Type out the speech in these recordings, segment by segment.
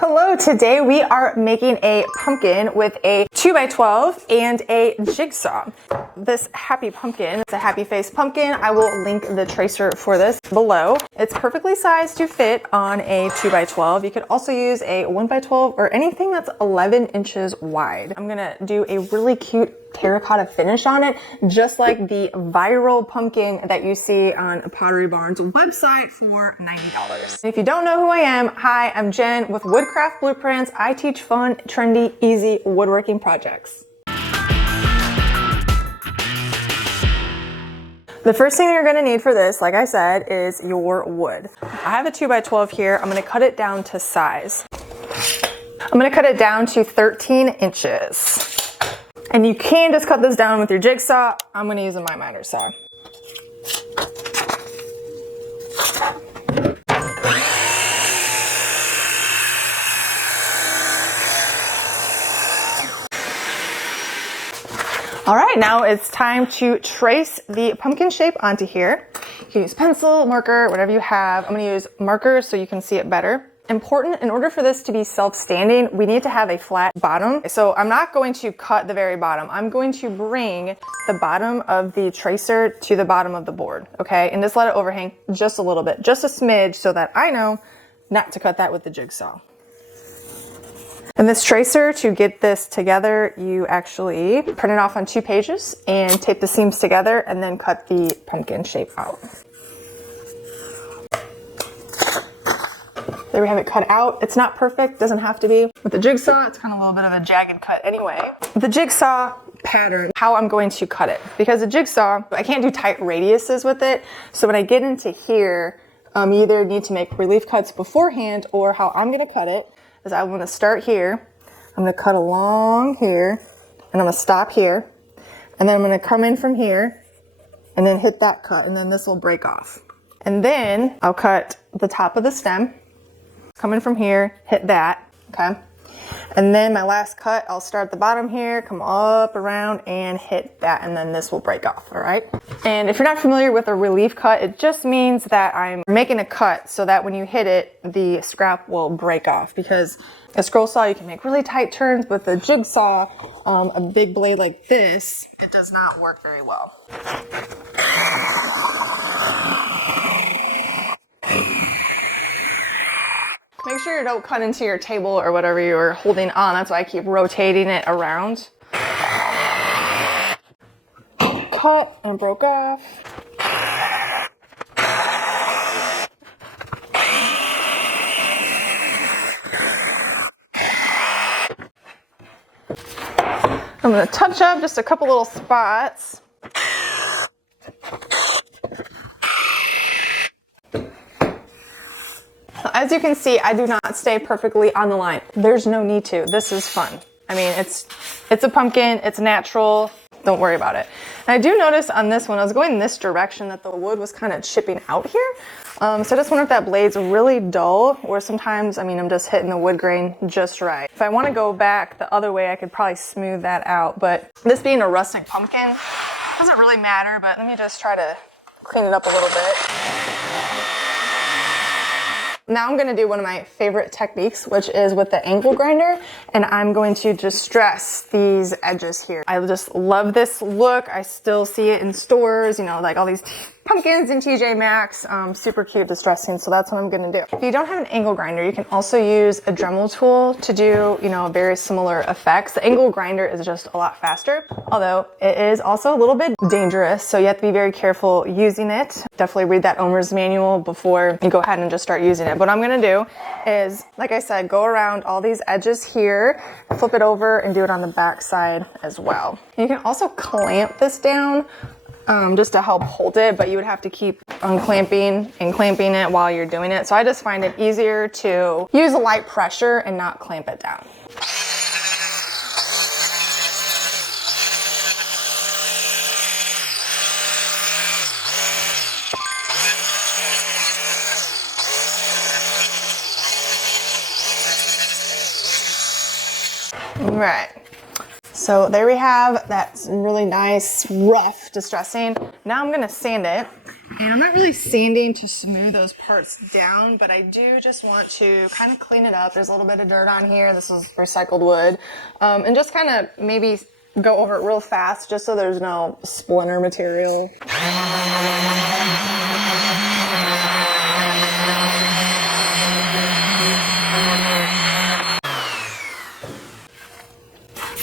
Hello, today we are making a pumpkin with a 2x12 and a jigsaw. This happy pumpkin, it's a happy face pumpkin. I will link the tracer for this below. It's perfectly sized to fit on a 2x12. You could also use a 1x12 or anything that's 11 inches wide. I'm gonna do a really cute terracotta finish on it, just like the viral pumpkin that you see on Pottery Barn's website for $90. If you don't know who I am, hi, I'm Jen with Woodcraft Blueprints. I teach fun, trendy, easy woodworking projects. The first thing you're gonna need for this, like I said, is your wood. I have a 2x12 here. I'm gonna cut it down to size. I'm gonna cut it down to 13 inches. And you can just cut this down with your jigsaw. I'm gonna use a my miter saw. All right, now it's time to trace the pumpkin shape onto here. You can use pencil, marker, whatever you have. I'm gonna use markers so you can see it better. Important, in order for this to be self-standing, we need to have a flat bottom. So I'm not going to cut the very bottom. I'm going to bring the bottom of the tracer to the bottom of the board, okay? And just let it overhang just a little bit, just a smidge, so that I know not to cut that with the jigsaw. And this tracer, to get this together, you actually print it off on 2 pages and tape the seams together and then cut the pumpkin shape out. There we have it cut out. It's not perfect, doesn't have to be. With the jigsaw, it's kind of a little bit of a jagged cut anyway. The jigsaw pattern, how I'm going to cut it. Because the jigsaw, I can't do tight radiuses with it. So when I get into here, you either need to make relief cuts beforehand, or how I'm gonna cut it is I'm gonna start here. I'm gonna cut along here, and I'm gonna stop here. And then I'm gonna come in from here, and then hit that cut, and then this will break off. And then I'll cut the top of the stem. Come in from here, hit that, okay? And then my last cut, I'll start at the bottom here, come up around and hit that, and then this will break off, all right? And if you're not familiar with a relief cut, it just means that I'm making a cut so that when you hit it, the scrap will break off, because a scroll saw, you can make really tight turns. With a jigsaw, a big blade like this, it does not work very well. Make sure you don't cut into your table or whatever you're holding on. That's why I keep rotating it around. Cut and broke off. I'm gonna touch up just a couple little spots. As you can see, I do not stay perfectly on the line. There's no need to. This is fun. I mean, it's a pumpkin, it's natural. Don't worry about it. And I do notice on this one, I was going this direction, that the wood was kind of chipping out here. So I just wonder if that blade's really dull, or sometimes, I mean, I'm just hitting the wood grain just right. If I want to go back the other way, I could probably smooth that out. But this being a rustic pumpkin, doesn't really matter, but let me just try to clean it up a little bit. Now I'm gonna do one of my favorite techniques, which is with the angle grinder, and I'm going to distress these edges here. I just love this look. I still see it in stores, you know, like all these pumpkins in TJ Maxx, super cute distressing, so that's what I'm gonna do. If you don't have an angle grinder, you can also use a Dremel tool to do, you know, very similar effects. The angle grinder is just a lot faster, although it is also a little bit dangerous, so you have to be very careful using it. Definitely read that owner's manual before you go ahead and just start using it. What I'm gonna do is, like I said, go around all these edges here, flip it over, and do it on the back side as well. You can also clamp this down just to help hold it, but you would have to keep unclamping and clamping it while you're doing it. So I just find it easier to use a light pressure and not clamp it down. All right. So there we have that really nice, rough distressing. Now I'm gonna sand it, And I'm not really sanding to smooth those parts down, but I do just want to kind of clean it up. There's a little bit of dirt on here. This is recycled wood. And just kind of maybe go over it real fast just so there's no splinter material.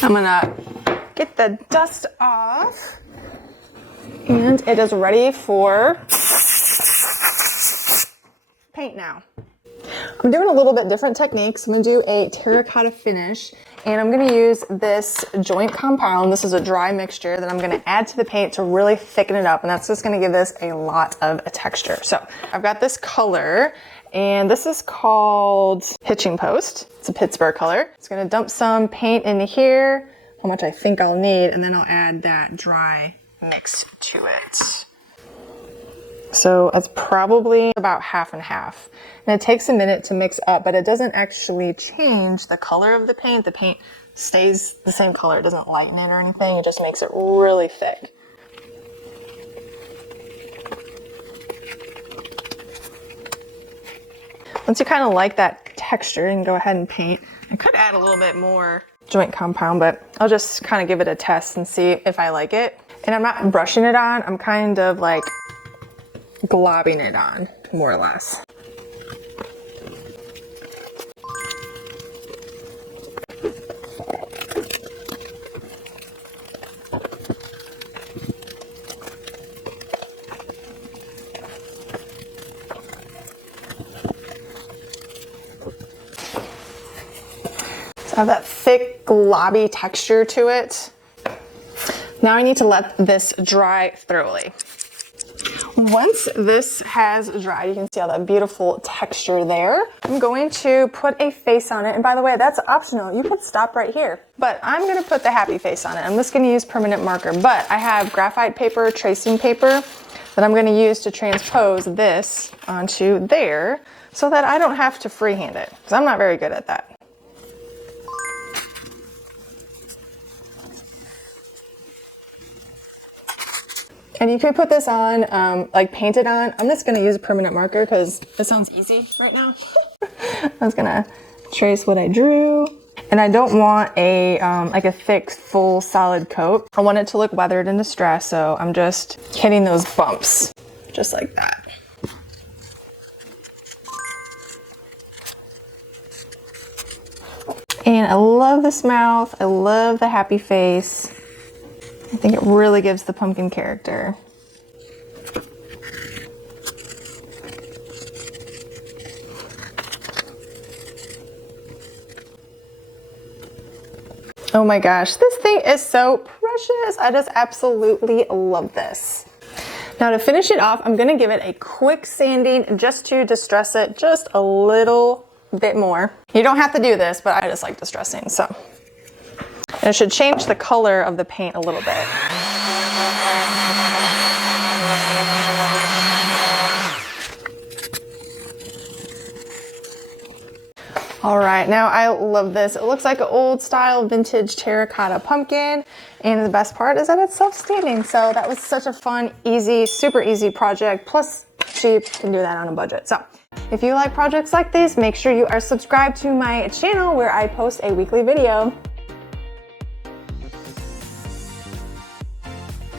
I'm gonna get the dust off, and it is ready for paint now. I'm doing a little bit different techniques. I'm gonna do a terracotta finish, and I'm gonna use this joint compound. This is a dry mixture that I'm gonna add to the paint to really thicken it up, and that's just gonna give this a lot of texture. So I've got this color, and this is called Hitching Post. It's a Pittsburgh color. It's gonna dump some paint into here, how much I think I'll need, and then I'll add that dry mix to it. So it's probably about half and half. And it takes a minute to mix up, but it doesn't actually change the color of the paint. The paint stays the same color. It doesn't lighten it or anything. It just makes it really thick. Once you kind of like that texture, you can go ahead and paint. I could add a little bit more joint compound, but I'll just kind of give it a test and see if I like it. And I'm not brushing it on. I'm kind of like globbing it on, more or less. So I have that thick, globby texture to it. Now I need to let this dry thoroughly. Once this has dried, you can see all that beautiful texture there. I'm going to put a face on it. And by the way, that's optional. You could stop right here. But I'm going to put the happy face on it. I'm just going to use permanent marker. But I have graphite paper, tracing paper, that I'm going to use to transpose this onto there so that I don't have to freehand it, because I'm not very good at that. And you could put this on, like paint it on. I'm just gonna use a permanent marker because it sounds easy right now. I'm just gonna trace what I drew. And I don't want a like a thick, full, solid coat. I want it to look weathered and distressed, so I'm just hitting those bumps, just like that. And I love this mouth. I love the happy face. I think it really gives the pumpkin character. Oh my gosh, this thing is so precious. I just absolutely love this. Now to finish it off, I'm gonna give it a quick sanding just to distress it just a little bit more. You don't have to do this, but I just like distressing, so. And it should change the color of the paint a little bit. All right, now I love this. It looks like an old style vintage terracotta pumpkin. And the best part is that it's self-standing. So that was such a fun, easy, super easy project. Plus cheap, can do that on a budget. So if you like projects like this, make sure you are subscribed to my channel where I post a weekly video.